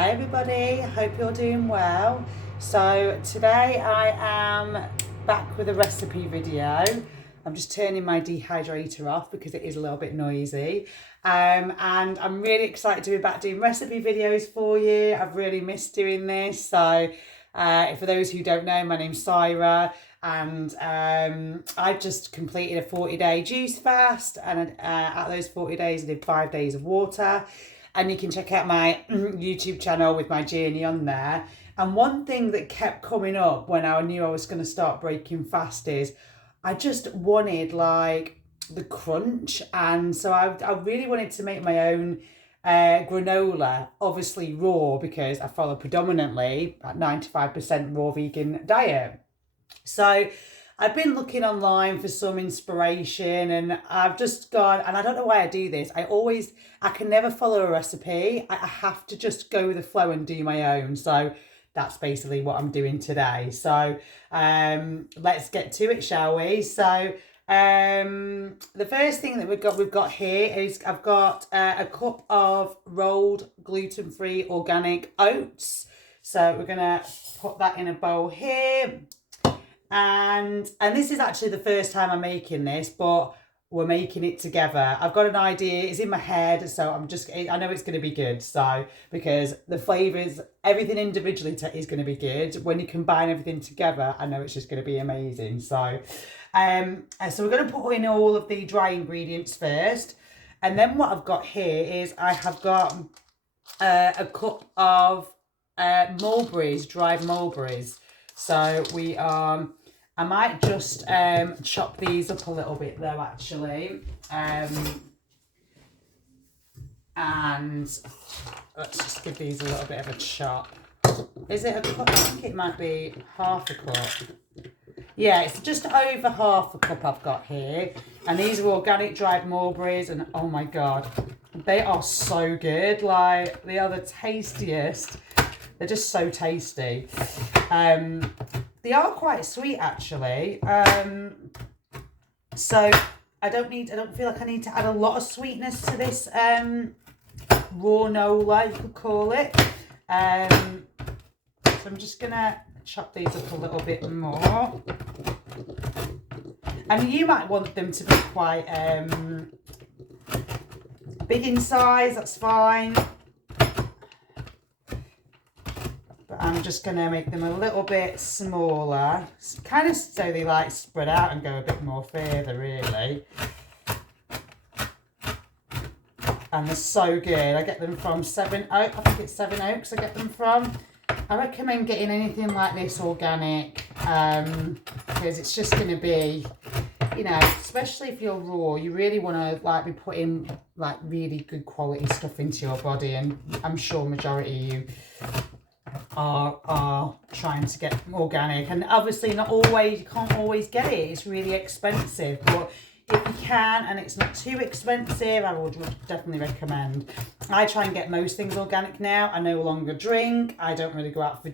Hi everybody, hope you're doing well. So today I am back with a recipe video. I'm just turning my dehydrator off because it is a little bit noisy. And I'm really excited to be back doing recipe videos for you. I've really missed doing this. So for those who don't know, my name's Syra, and I just completed a 40-day juice fast, and out of those 40 days I did 5 days of water. And you can check out my YouTube channel with my journey on there. And one thing that kept coming up when I knew I was going to start breaking fast is I just wanted like the crunch. And so I really wanted to make my own granola, obviously raw, because I follow predominantly at 95% raw vegan diet. So I've been looking online for some inspiration, and I've just gone, and I don't know why I do this. I can never follow a recipe. I have to just go with the flow and do my own. So that's basically what I'm doing today. So let's get to it, shall we? So the first thing that we've got here is I've got a cup of rolled gluten-free organic oats. So we're gonna put that in a bowl here. And this is actually the first time I'm making this, but we're making it together. I've got an idea, it's in my head, so I know it's going to be good. So, because the flavours, everything individually is going to be good. When you combine everything together, I know it's just going to be amazing. So, so we're going to put in all of the dry ingredients first. And then what I've got here is I have got a cup of mulberries, dried mulberries. So I might just chop these up a little bit though, actually. And let's just give these a little bit of a chop. Is it a cup? I think it might be half a cup. Yeah, it's just over half a cup I've got here. And these are organic dried mulberries, and oh my God, they are so good. Like, they are the tastiest. They're just so tasty. They are quite sweet, actually. So I don't feel like I need to add a lot of sweetness to this raw nola, you could call it. So I'm just gonna chop these up a little bit more. And you might want them to be quite big in size, that's fine. I'm just going to make them a little bit smaller, kind of so they like spread out and go a bit more further, really. And they're so good. I get them from Seven Oaks. I think it's Seven Oaks I get them from. I recommend getting anything like this organic, because it's just going to be, you know, especially if you're raw, you really want to like be putting like really good quality stuff into your body, and I'm sure majority of you are trying to get organic, and obviously you can't always get it. It's really expensive, but if you can and it's not too expensive, I would definitely recommend. I try and get most things organic now. I no longer drink. I don't want to go out for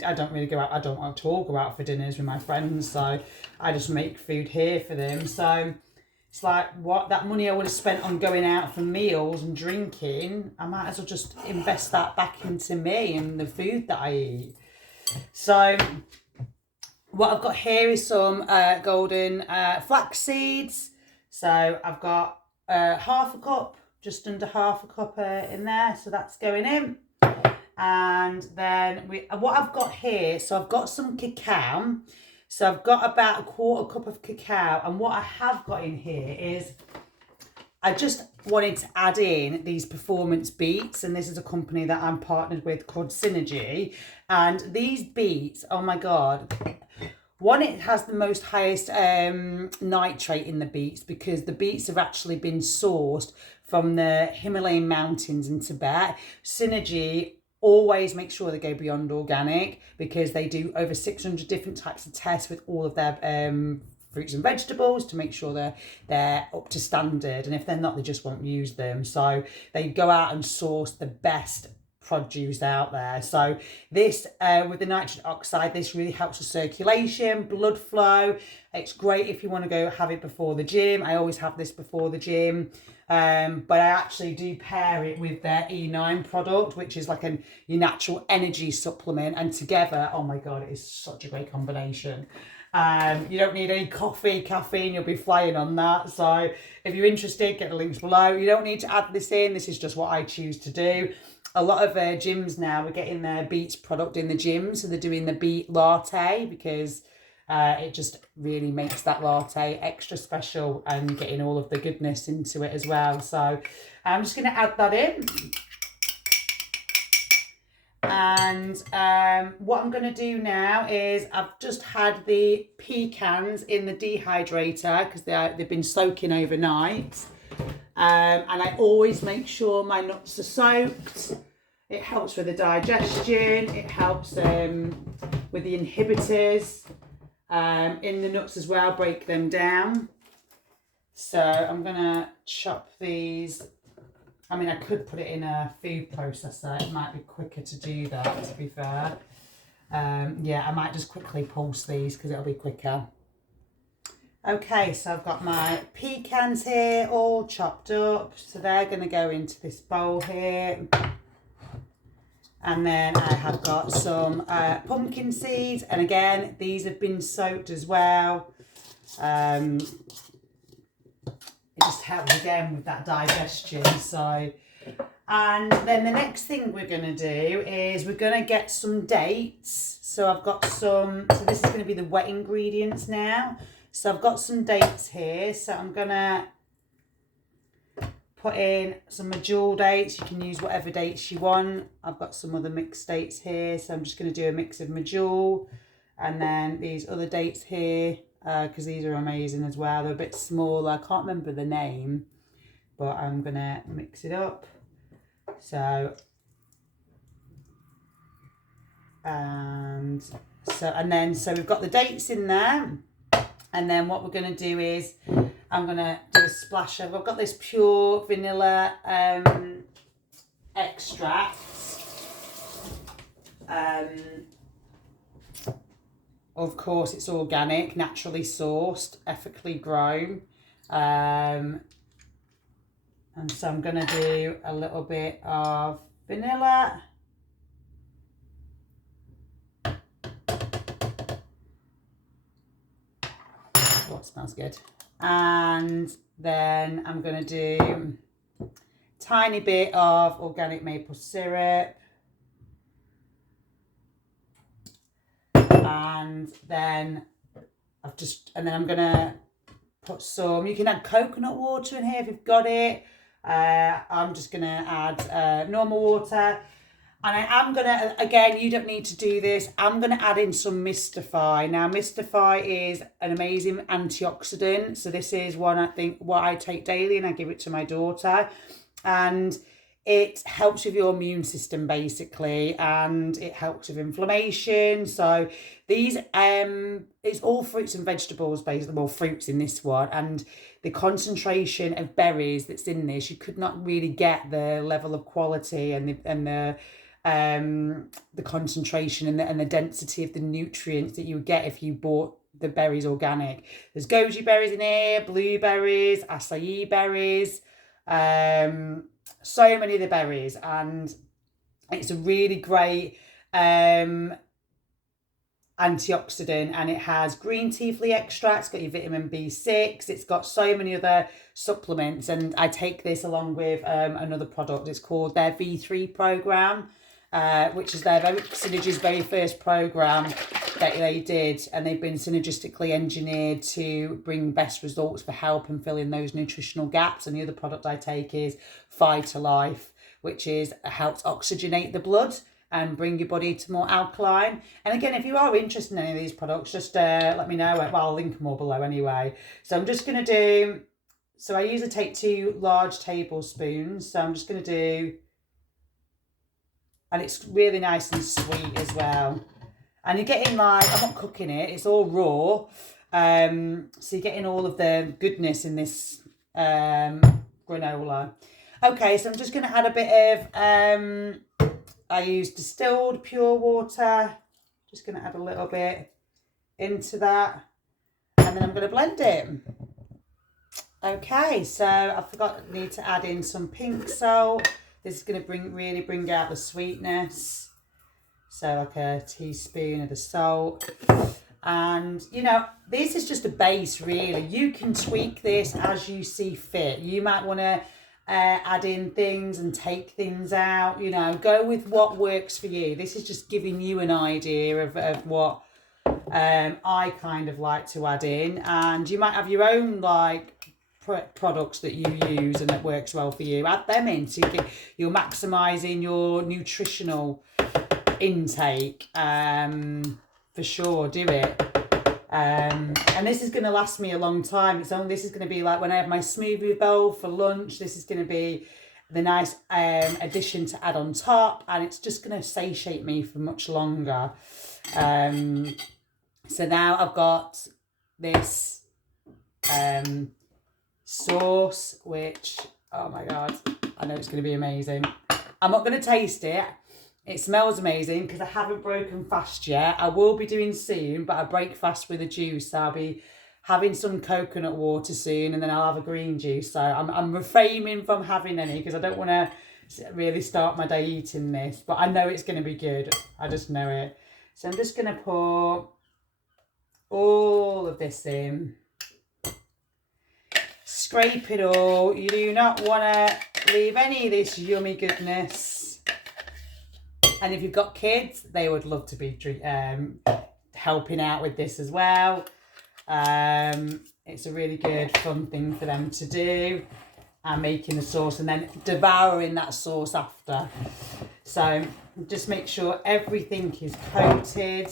dinners with my friends, so I just make food here for them. So it's like, what, that money I would have spent on going out for meals and drinking, I might as well just invest that back into me and the food that I eat. So what I've got here is some golden flax seeds. So I've got half a cup, just under half a cup in there. So that's going in. And then what I've got here, so I've got some cacao. So I've got about a quarter cup of cacao, and what I have got in here is I just wanted to add in these performance beets, and this is a company that I'm partnered with called Synergy. And these beets, oh my God, one, it has the most highest nitrate in the beets, because the beets have actually been sourced from the Himalayan mountains in Tibet. Synergy always make sure they go beyond organic, because they do over 600 different types of tests with all of their fruits and vegetables to make sure they're up to standard, and if they're not, they just won't use them. So they go out and source the best produce out there. So this with the nitrogen oxide, this really helps with circulation, blood flow. It's great if you want to go have it before the gym. I always have this before the gym. But I actually do pair it with their E9 product, which is like your natural energy supplement. And together, oh my God, it is such a great combination. You don't need any coffee, caffeine, you'll be flying on that. So if you're interested, get the links below. You don't need to add this in. This is just what I choose to do. A lot of gyms now are getting their beets product in the gym. So they're doing the beet latte because it just really makes that latte extra special and you're getting all of the goodness into it as well. So I'm just going to add that in. And what I'm going to do now is I've just had the pecans in the dehydrator because they've been soaking overnight. And I always make sure my nuts are soaked. It helps with the digestion. It helps with the inhibitors in the nuts as well, break them down. So I'm going to chop these. I mean, I could put it in a food processor. It might be quicker to do that, to be fair. Yeah, I might just quickly pulse these because it'll be quicker. Okay, so I've got my pecans here all chopped up. So they're going to go into this bowl here. And then I have got some pumpkin seeds. And again, these have been soaked as well. It just helps again with that digestion. So, and then the next thing we're going to do is we're going to get some dates. So I've got some, so this is going to be the wet ingredients now. So I've got some dates here. So I'm going to put in some medjool dates. You can use whatever dates you want. I've got some other mixed dates here. So I'm just going to do a mix of medjool and then these other dates here. Because these are amazing as well. They're a bit smaller. I can't remember the name, but I'm going to mix it up. So, and we've got the dates in there. And then what we're going to do is I'm going to do a splash of, I've got this pure vanilla extract. Of course, it's organic, naturally sourced, ethically grown. And so I'm going to do a little bit of vanilla. Oh, it smells good. And then I'm going to do a tiny bit of organic maple syrup. And then I'm going to put some, you can add coconut water in here if you've got it. I'm just going to add normal water. And I am going to, again, you don't need to do this. I'm going to add in some Mystify. Now, Mystify is an amazing antioxidant. So this is one, I think, what I take daily and I give it to my daughter. And it helps with your immune system, basically, and it helps with inflammation. So these, it's all fruits and vegetables, basically, well, fruits in this one. And the concentration of berries that's in this, you could not really get the level of quality and the concentration and the density of the nutrients that you would get if you bought the berries organic. There's goji berries in here, blueberries, acai berries, so many of the berries, and it's a really great antioxidant, and it has green tea flea extract, it's got your vitamin B6, it's got so many other supplements, and I take this along with another product. It's called their V3 program, which is their Synergy's very first program that they did, and they've been synergistically engineered to bring best results for helping fill in those nutritional gaps. And the other product I take is Life, which helps oxygenate the blood and bring your body to more alkaline. And again, if you are interested in any of these products, just let me know. Well, I'll link them all below anyway. So I'm just going to do, so I usually take 2 large tablespoons. So I'm just going to do, and it's really nice and sweet as well. And you're getting like, I'm not cooking it, it's all raw. So you're getting all of the goodness in this granola. Okay, so I'm just going to add a bit of, I use distilled pure water. Just going to add a little bit into that. And then I'm going to blend it. Okay, so I need to add in some pink salt. This is going to really bring out the sweetness. So like a teaspoon of the salt. And, you know, this is just a base, really. You can tweak this as you see fit. You might want to add in things and take things out. You know, go with what works for you. This is just giving you an idea of what I kind of like to add in. And you might have your own, like, products that you use and that works well for you. Add them in so you're maximising your nutritional intake. For sure, do it. And this is going to last me a long time. This is going to be like when I have my smoothie bowl for lunch. This is going to be the nice addition to add on top, and it's just going to satiate me for much longer. So now I've got this sauce, which, oh my God, I know it's going to be amazing. I'm not going to taste it. It smells amazing because I haven't broken fast yet. I will be doing soon, but I break fast with a juice. So I'll be having some coconut water soon, and then I'll have a green juice. So I'm refraining from having any because I don't want to really start my day eating this. But I know it's going to be good. I just know it. So I'm just going to pour all of this in. Scrape it all. You do not want to leave any of this yummy goodness. And if you've got kids, they would love to be helping out with this as well. It's a really good, fun thing for them to do. And making the sauce and then devouring that sauce after. So just make sure everything is coated.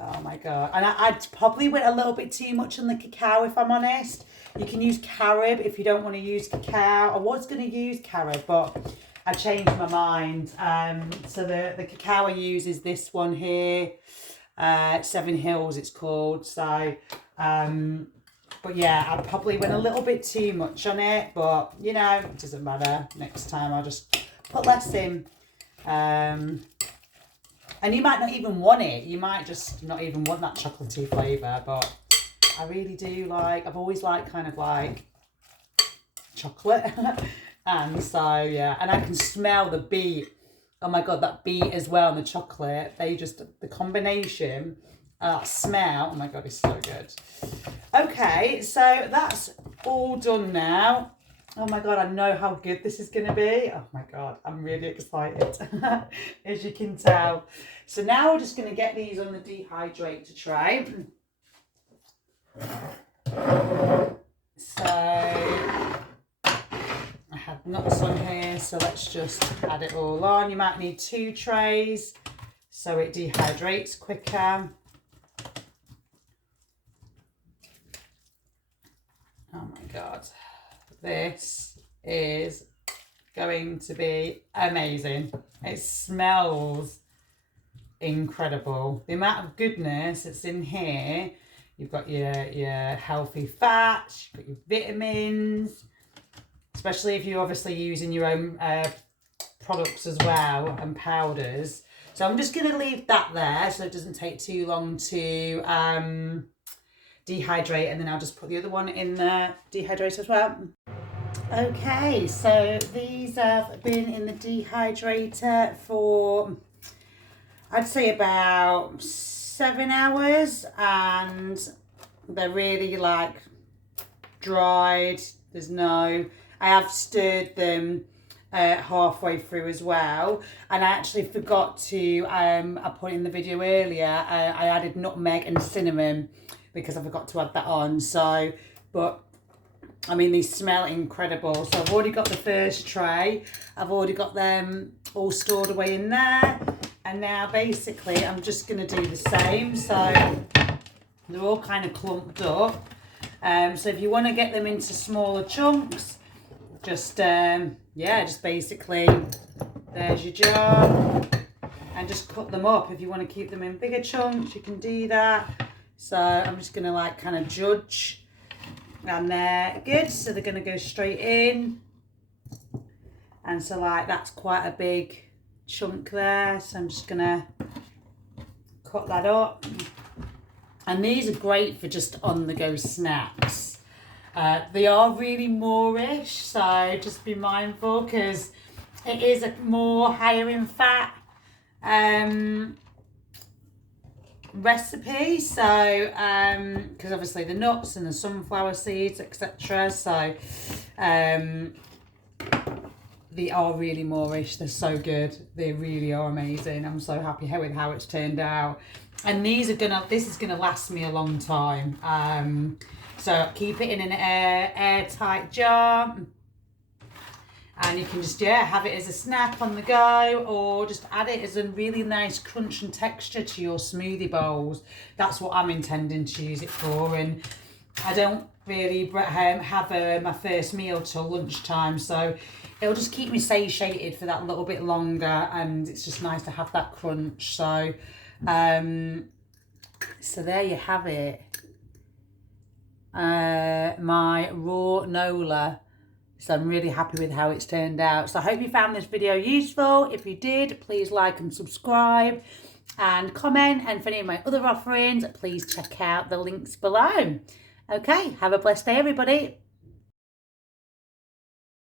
Oh my God. And I probably went a little bit too much on the cacao, if I'm honest. You can use carob if you don't want to use cacao. I was going to use carob, but I changed my mind. So the cacao I use is this one here. 7 Hills it's called. So, but yeah, I probably went a little bit too much on it. But, you know, it doesn't matter. Next time I'll just put less in. And you might not even want it. You might just not even want that chocolatey flavour. But I really do like, I've always liked kind of like chocolate. And so, yeah, and I can smell the beet. Oh my God, that beet as well and the chocolate. The combination, that smell, oh my God, it's so good. Okay, so that's all done now. Oh my God, I know how good this is going to be. Oh my God, I'm really excited, as you can tell. So now we're just going to get these on the dehydrator tray. So I have nuts on here, so let's just add it all on. You might need 2 trays so it dehydrates quicker. Oh my God, this is going to be amazing. It smells incredible. The amount of goodness that's in here. You've got your healthy fats, you've got your vitamins, especially if you're obviously using your own products as well and powders. So I'm just going to leave that there so it doesn't take too long to dehydrate, and then I'll just put the other one in the dehydrator as well. Okay, so these have been in the dehydrator for, I'd say, about 7 hours, and they're really like dried. I have stirred them halfway through as well, and I actually forgot to I put in the video earlier, I added nutmeg and cinnamon because I forgot to add that on. So, but I mean, these smell incredible. So I've already got the first tray, I've already got them all stored away in there, and now basically I'm just going to do the same. So they're all kind of clumped up. So if you want to get them into smaller chunks, just basically, there's your jar, and just cut them up. If you want to keep them in bigger chunks, you can do that. So I'm just going to like kind of judge, and they're good, so they're going to go straight in. And so like that's quite a big chunk there, so I'm just going to cut that up. And these are great for just on-the-go snacks. They are really moreish, so just be mindful because it is a more higher in fat recipe. So because obviously the nuts and the sunflower seeds, etc. So they are really moreish. They're so good. They really are amazing. I'm so happy with how it's turned out. And this is gonna last me a long time. So keep it in an airtight jar. And you can just, have it as a snack on the go, or just add it as a really nice crunch and texture to your smoothie bowls. That's what I'm intending to use it for. And I don't really have my first meal till lunchtime, so it'll just keep me satiated for that little bit longer, and it's just nice to have that crunch. So, so there you have it. My raw Nola. So I'm really happy with how it's turned out. So I hope you found this video useful. If you did, please like and subscribe and comment. And for any of my other offerings, please check out the links below. Okay, have a blessed day, everybody.